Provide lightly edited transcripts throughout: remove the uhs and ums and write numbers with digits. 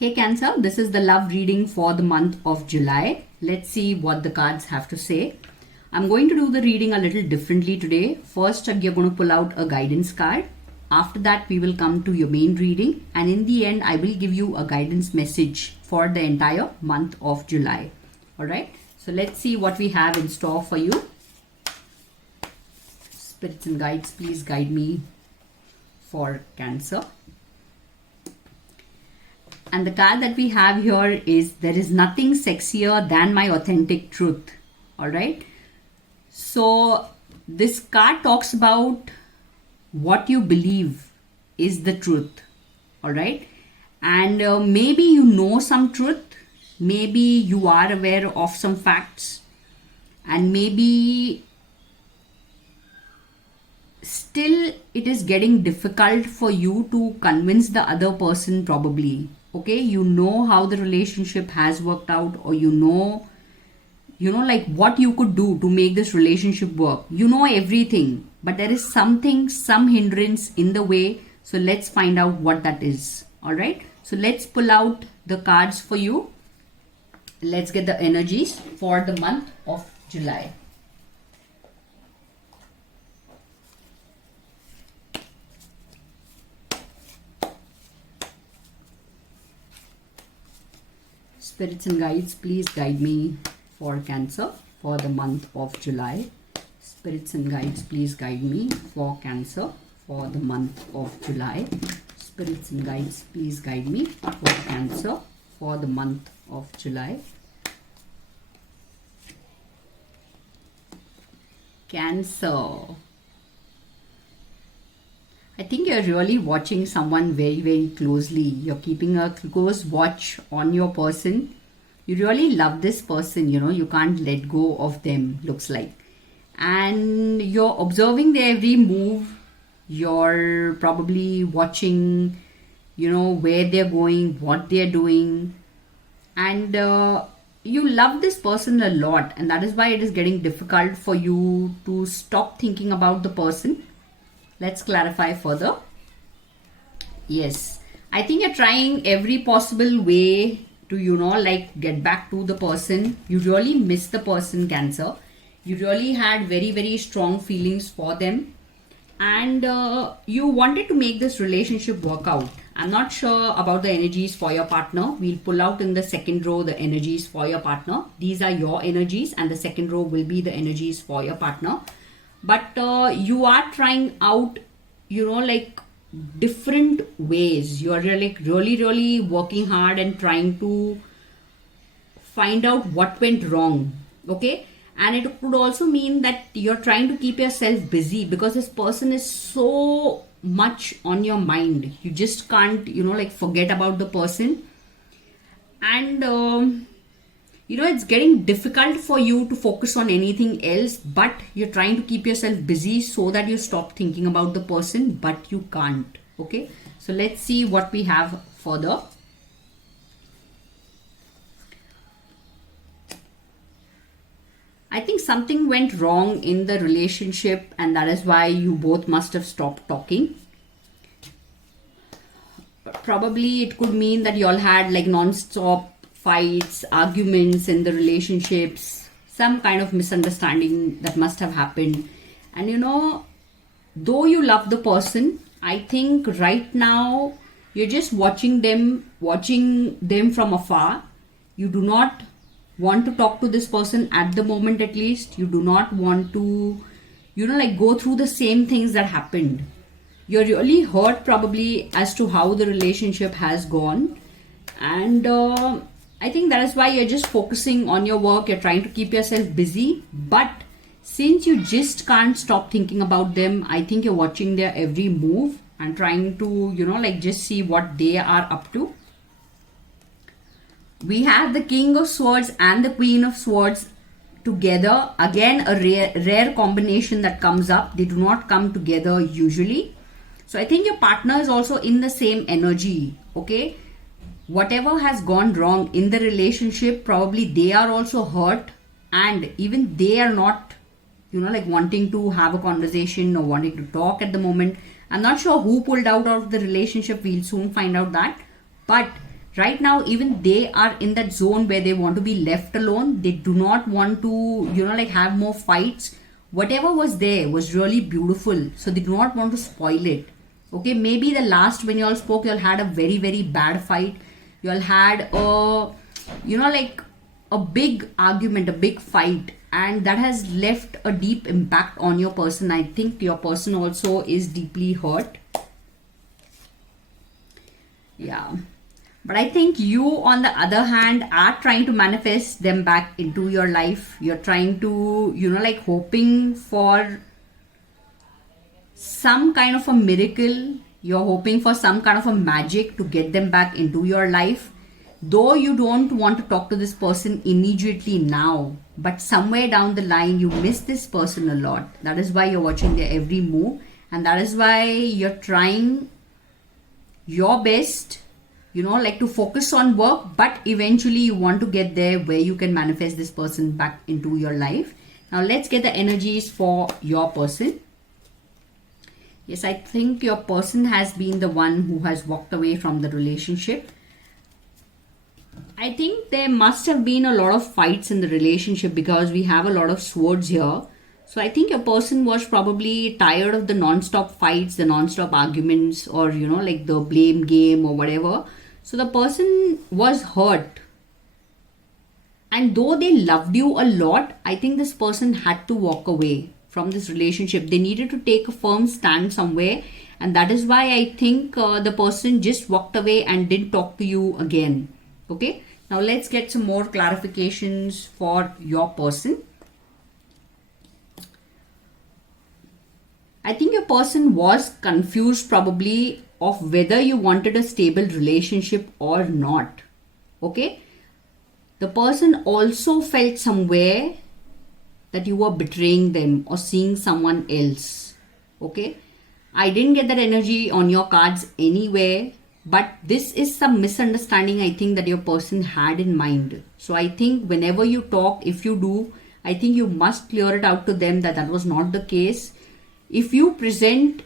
Hey Cancer, this is the love reading for the month of July. Let's see what the cards have to say. I'm going to do the reading a little differently today. First, you're going to pull out a guidance card. After that, we will come to your main reading. And in the end, I will give you a guidance message for the entire month of July. Alright, so let's see what we have in store for you. Spirits and guides, please guide me for Cancer. And the card that we have here is there is nothing sexier than my authentic truth. Alright. So this card talks about what you believe is the truth. Alright. And maybe you know some truth. Maybe you are aware of some facts. And maybe still it is getting difficult for you to convince the other person probably. Okay, you know how the relationship has worked out, or you know like what you could do to make this relationship work. You know everything, but there is some hindrance in the way. So let's find out what that is. All right, so let's pull out the cards for you. Let's get the energies for the month of July. Spirits and guides, please guide me for Cancer for the month of July. Spirits and guides, please guide me for Cancer for the month of July. Spirits and guides, please guide me for Cancer for the month of July. Cancer. I think you're really watching someone very, very closely. You're keeping a close watch on your person. You really love this person, you can't let go of them, looks like. And you're observing their every move. You're probably watching, where they're going, what they're doing. And you love this person a lot. And that is why it is getting difficult for you to stop thinking about the person. Let's clarify further. Yes, I think you're trying every possible way to, get back to the person. You really miss the person, Cancer. You really had very, very strong feelings for them. And you wanted to make this relationship work out. I'm not sure about the energies for your partner. We'll pull out in the second row the energies for your partner. These are your energies, and the second row will be the energies for your partner. But you are trying out, different ways. You are really working hard and trying to find out what went wrong. Okay. And it could also mean that you're trying to keep yourself busy because this person is so much on your mind. You just can't, forget about the person. And, it's getting difficult for you to focus on anything else, but you're trying to keep yourself busy so that you stop thinking about the person, but you can't. Okay, so let's see what we have further. I think something went wrong in the relationship, and that is why you both must have stopped talking. Probably it could mean that you all had non-stop fights, arguments in the relationships, some kind of misunderstanding that must have happened. And though you love the person, I think right now you're just watching them from afar. You do not want to talk to this person at the moment. At least you do not want to go through the same things that happened. You're really hurt probably as to how the relationship has gone. And I think that is why you're just focusing on your work. You're trying to keep yourself busy. But since you just can't stop thinking about them, I think you're watching their every move and trying to, just see what they are up to. We have the King of Swords and the Queen of Swords together. Again, a rare combination that comes up. They do not come together usually. So I think your partner is also in the same energy. Okay. Whatever has gone wrong in the relationship, probably they are also hurt, and even they are not, wanting to have a conversation or wanting to talk at the moment. I'm not sure who pulled out of the relationship. We'll soon find out that. But Right now, even they are in that zone where they want to be left alone. They do not want to, like have more fights. Whatever was there was really beautiful, so they do not want to spoil it. Okay, maybe the last when you all spoke, you all had a very, very bad fight. You all had a, like a big argument, a big fight, and that has left a deep impact on your person. I think your person also is deeply hurt. Yeah. But I think you, on the other hand, are trying to manifest them back into your life. You're trying to, like hoping for some kind of a miracle. You're hoping for some kind of a magic to get them back into your life. Though you don't want to talk to this person immediately now, but somewhere down the line, you miss this person a lot. That is why you're watching their every move. And that is why you're trying your best, like to focus on work, but eventually you want to get there where you can manifest this person back into your life. Now let's get the energies for your person. Yes, I think your person has been the one who has walked away from the relationship. I think there must have been a lot of fights in the relationship because we have a lot of swords here. So I think your person was probably tired of the non-stop fights, the non-stop arguments, or like the blame game or whatever. So the person was hurt. And though they loved you a lot, I think this person had to walk away from this relationship. They needed to take a firm stand somewhere. And that is why I think the person just walked away and didn't talk to you again. Okay. Now let's get some more clarifications for your person. I think your person was confused probably of whether you wanted a stable relationship or not. Okay. The person also felt somewhere that you were betraying them or seeing someone else. Okay. I didn't get that energy on your cards anywhere, but this is some misunderstanding I think that your person had in mind. So I think whenever you talk, if you do, I think you must clear it out to them that that was not the case. If you present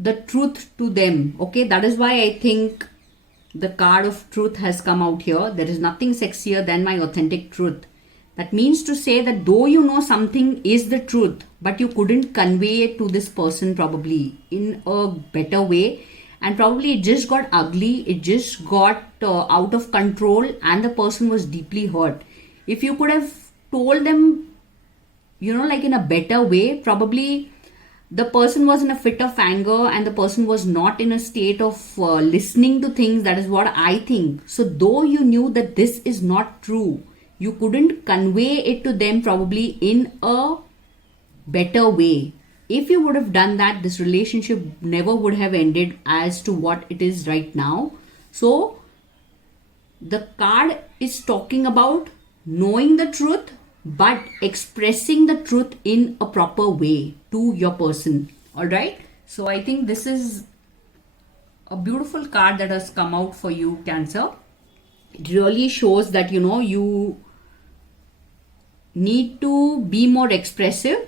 the truth to them, okay, that is why I think the card of truth has come out here. There is nothing sexier than my authentic truth. That means to say that though you know something is the truth, but you couldn't convey it to this person probably in a better way. And probably it just got ugly. It just got out of control and the person was deeply hurt. If you could have told them, like in a better way, probably the person was in a fit of anger and the person was not in a state of listening to things. That is what I think. So though you knew that this is not true, you couldn't convey it to them probably in a better way. If you would have done that, this relationship never would have ended as to what it is right now. So the card is talking about knowing the truth, but expressing the truth in a proper way to your person. All right. So I think this is a beautiful card that has come out for you, Cancer. It really shows that, you need to be more expressive.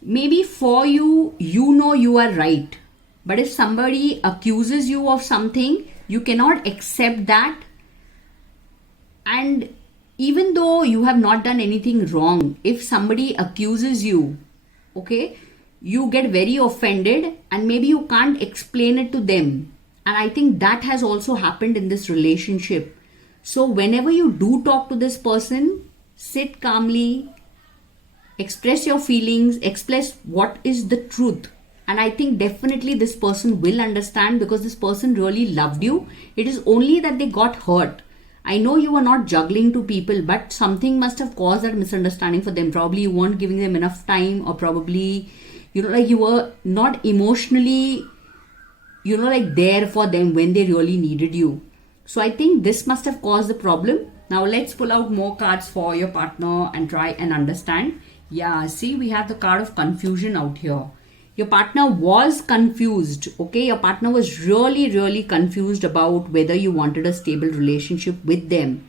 Maybe for you, you are right. But if somebody accuses you of something, you cannot accept that. And even though you have not done anything wrong, if somebody accuses you, okay, you get very offended and maybe you can't explain it to them. And I think that has also happened in this relationship. So whenever you do talk to this person, sit calmly, express your feelings, express what is the truth. And I think definitely this person will understand because this person really loved you. It is only that they got hurt. I know you were not juggling to people, but something must have caused that misunderstanding for them. Probably you weren't giving them enough time, or probably, like you were not emotionally, like there for them when they really needed you. So I think this must have caused the problem. Now let's pull out more cards for your partner and try and understand. Yeah, see, we have the card of confusion out here. Your partner was confused, okay? Your partner was really, really confused about whether you wanted a stable relationship with them.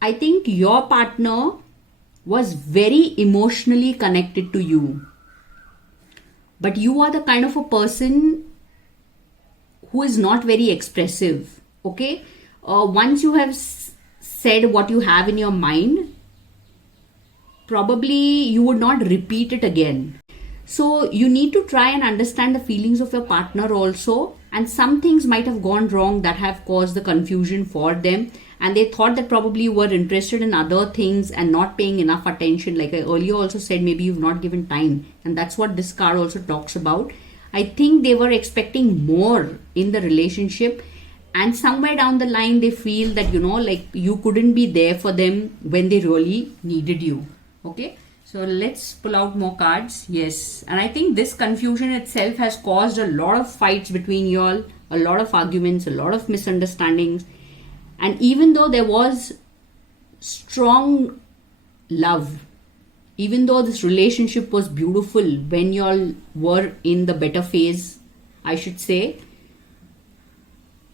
I think your partner was very emotionally connected to you. But you are the kind of a person who is not very expressive. Okay, once you have said what you have in your mind, probably you would not repeat it again. So you need to try and understand the feelings of your partner also. And some things might have gone wrong that have caused the confusion for them. And they thought that probably you were interested in other things and not paying enough attention. Like I earlier also said, maybe you've not given time. And that's what this card also talks about. I think they were expecting more in the relationship. And somewhere down the line, they feel that, like you couldn't be there for them when they really needed you. Okay. So let's pull out more cards. Yes. And I think this confusion itself has caused a lot of fights between you all, a lot of arguments, a lot of misunderstandings. And even though there was strong love, even though this relationship was beautiful when you all were in the better phase, I should say,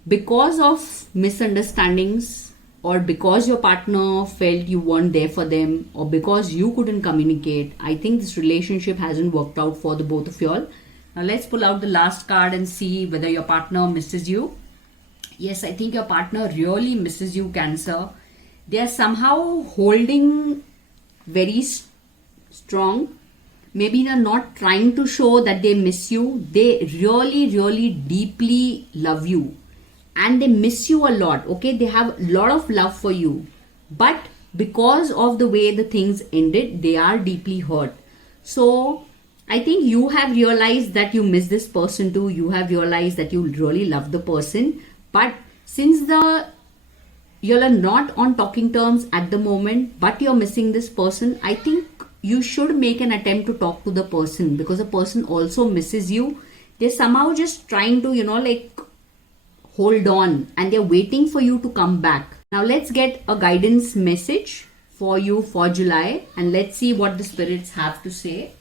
because of misunderstandings, or because your partner felt you weren't there for them, or because you couldn't communicate, I think this relationship hasn't worked out for the both of y'all. Now let's pull out the last card and see whether your partner misses you. Yes, I think your partner really misses you, Cancer. They are somehow holding very strong. Maybe they're not trying to show that they miss you. They really, really deeply love you. And they miss you a lot. Okay, they have a lot of love for you, but because of the way the things ended, they are deeply hurt. So I think you have realized that you miss this person too. You have realized that you really love the person, but since you are not on talking terms at the moment, but you're missing this person, I think you should make an attempt to talk to the person, because the person also misses you. They're somehow just trying to like hold on, and they're waiting for you to come back. Now let's get a guidance message for you for July, and let's see what the spirits have to say.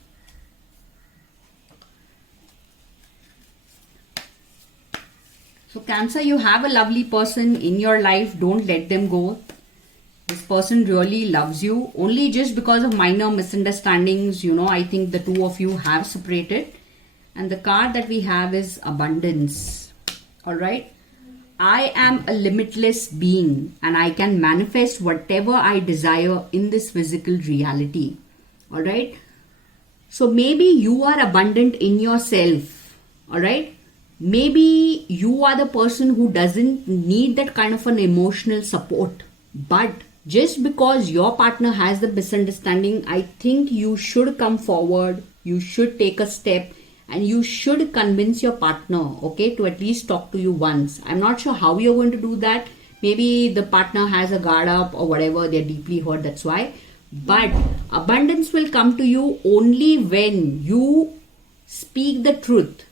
So Cancer, you have a lovely person in your life. Don't let them go. This person really loves you. Only just because of minor misunderstandings, I think the two of you have separated. And the card that we have is Abundance. All right. I am a limitless being and I can manifest whatever I desire in this physical reality. All right. So maybe you are abundant in yourself. All right. Maybe you are the person who doesn't need that kind of an emotional support. But just because your partner has the misunderstanding, I think you should come forward. You should take a step. And you should convince your partner, okay, to at least talk to you once. I'm not sure how you're going to do that. Maybe the partner has a guard up or whatever. They're deeply hurt, that's why. But abundance will come to you only when you speak the truth,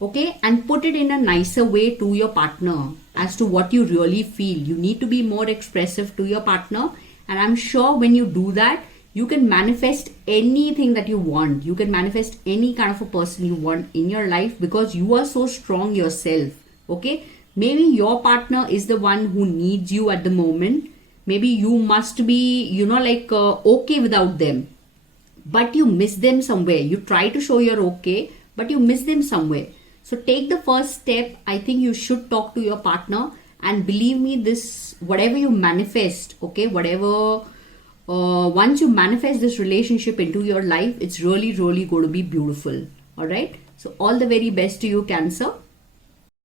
okay, and put it in a nicer way to your partner as to what you really feel. You need to be more expressive to your partner. And I'm sure when you do that, you can manifest anything that you want. You can manifest any kind of a person you want in your life, because you are so strong yourself. Okay. Maybe your partner is the one who needs you at the moment. Maybe you must be, okay without them. But you miss them somewhere. You try to show you're okay, but you miss them somewhere. So take the first step. I think you should talk to your partner. And believe me, this, whatever you manifest, okay, once you manifest this relationship into your life, it's really, really going to be beautiful. All right. So all the very best to you, Cancer.